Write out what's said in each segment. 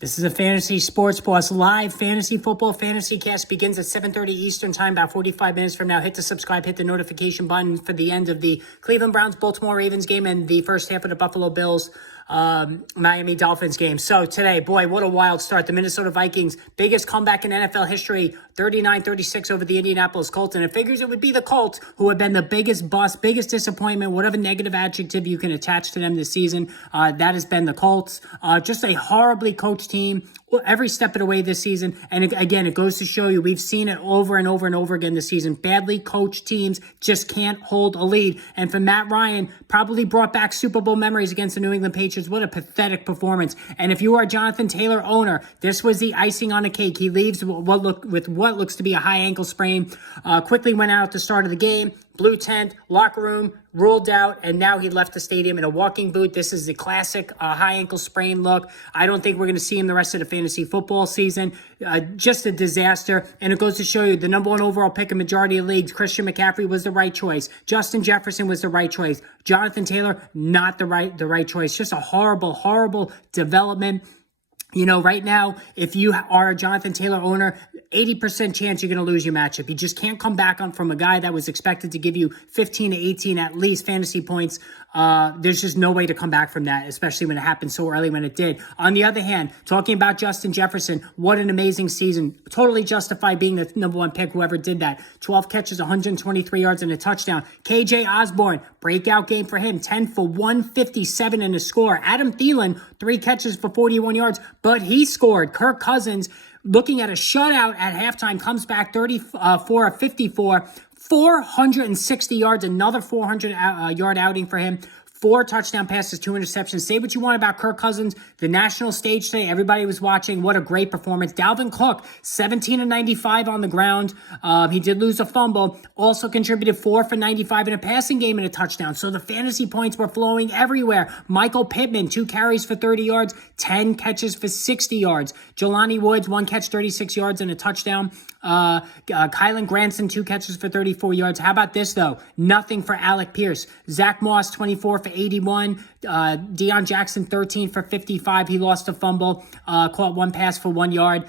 This is a Fantasy Sports Boss live fantasy football fantasy cast begins at 7:30 Eastern time, about 45 minutes from now. Hit the subscribe, hit the notification button for the end of the Cleveland Browns, Baltimore Ravens game and the first half of the Buffalo Bills, Miami Dolphins game. So today, boy, what a wild start. The Minnesota Vikings, biggest comeback in NFL history, 39-36 over the Indianapolis Colts. And it figures it would be the Colts who have been the biggest bust, biggest disappointment, whatever negative adjective you can attach to them this season. That has been the Colts. Just a horribly coached team every step of the way this season. And again, it goes to show you, we've seen it over and over and over again this season. Badly coached teams just can't hold a lead. And for Matt Ryan, probably brought back Super Bowl memories against the New England Patriots. What a pathetic performance. And if you are a Jonathan Taylor owner, this was the icing on the cake. He leaves with what looks to be a high ankle sprain. Quickly went out at the start of the game. Blue tent, locker room, ruled out, and now he left the stadium in a walking boot. This is the classic high ankle sprain look. I don't think we're going to see him the rest of the fantasy football season. Just a disaster, and it goes to show you the number one overall pick in majority of leagues, Christian McCaffrey, was the right choice. Justin Jefferson was the right choice. Jonathan Taylor, not the right choice. Just a horrible development. You know, right now, if you are a Jonathan Taylor owner, 80% chance you're going to lose your matchup. You just can't come back on from a guy that was expected to give you 15 to 18 at least fantasy points. There's just no way to come back from that, especially when it happened so early when it did. On the other hand, talking about Justin Jefferson, what an amazing season. Totally justified being the number one pick, whoever did that. 12 catches, 123 yards, and a touchdown. KJ Osborne, breakout game for him. 10 for 157 in a score. Adam Thielen, 3 catches for 41 yards, but he scored. Kirk Cousins, looking at a shutout at halftime, comes back 34 of 54, 460 yards, another 400-yard outing for him. 4 touchdown passes, 2 interceptions. Say what you want about Kirk Cousins. The national stage today, everybody was watching. What a great performance. Dalvin Cook, 17 of 95 on the ground. He did lose a fumble. Also contributed 4 for 95 in a passing game and a touchdown. So the fantasy points were flowing everywhere. Michael Pittman, 2 carries for 30 yards, 10 catches for 60 yards. Jelani Woods, 1 catch, 36 yards and a touchdown. Kylan Granson, 2 catches for 34 yards. How about this, though? Nothing for Alec Pierce. Zach Moss, 24 for 81. Deion Jackson, 13 for 55. He lost a fumble, caught 1 pass for 1 yard.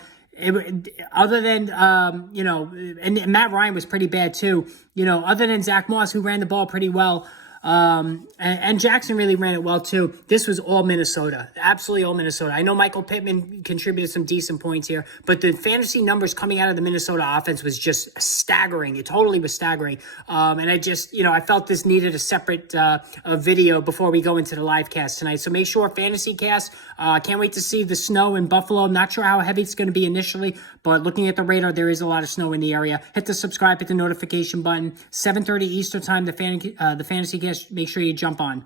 Other than, and Matt Ryan was pretty bad too. Other than Zach Moss, who ran the ball pretty well, and Jackson really ran it well too. This was all Minnesota, absolutely all Minnesota. I know Michael Pittman contributed some decent points here, but the fantasy numbers coming out of the Minnesota offense was just staggering. It totally was staggering. And I just, I felt this needed a separate video before we go into the live cast tonight. So make sure Fantasy Cast. Can't wait to see the snow in Buffalo. I'm not sure how heavy it's going to be initially, but looking at the radar, there is a lot of snow in the area. Hit the subscribe, hit the notification button. 7:30 Eastern time, the Fantasy Cast. Make sure you jump on.